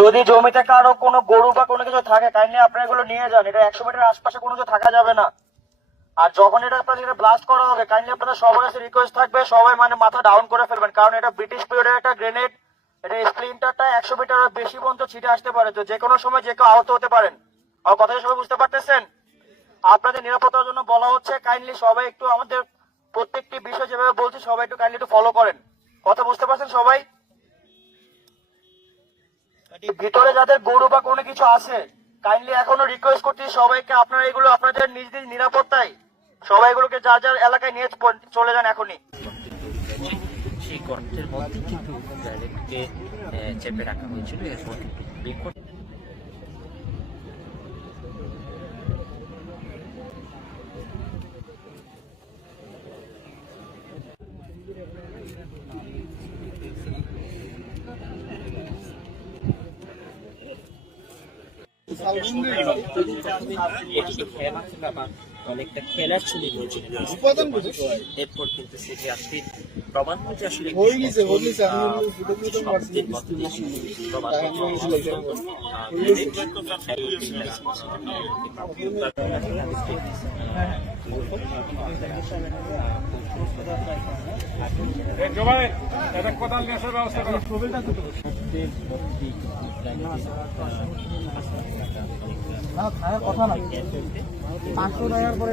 যদি জমিতে কারো কোনো গরু বা কোনো কিছু থাকে কাইন্ডলি আপনারা এগুলো নিয়ে যান। এটা 100 মিটার আশপাশে কোনো কিছু থাকা যাবে না। আর যখন এটা আপনাদের ব্লাস্ট করা হবে কাইন্ডলি আপনাদের সবার কাছে রিকোয়েস্ট থাকবে সবাই মানে মাথা ডাউন করে ফেলবেন, কারণ এটা ব্রিটিশ পিরিয়ডের একটা গ্রেনেড। এটা স্প্লিন্টারটা 100 মিটারের বেশি পর্যন্ত ছিটে আসতে পারে, তো যে কোনো সময় যে কেউ আহত হতে পারেন। আমার কথা সবাই বুঝতে পারতেছেন? আপনাদের নিরাপত্তার জন্য বলা হচ্ছে কাইন্ডলি সবাই একটু আমাদের প্রত্যেকটি বিষয় যেভাবে বলছি সবাই একটু কাইন্ডলি একটু ফলো করেন। কথা বুঝতে পারছেন সবাই? ভিতরে যাদের গরু বা কোনো কিছু আছে কাইন্ডলি এখনো রিকোয়েস্ট করছি সবাইকে আপনারা এগুলো আপনাদের নিজ নিজ নিরাপত্তায় সবাই এগুলোকে যার যার এলাকায় নিয়ে চলে যান এখনই। সেই গর্তের মধ্যে কিন্তু ডাইরেক্টকে চেপে রাখা হয়েছিল। এরপর অনেকটা খেলার ছবি বলছিল, এরপর কিন্তু সেটি আসলে প্রমাণ হয়েছে আসলে কথা না 500 টাকার পরে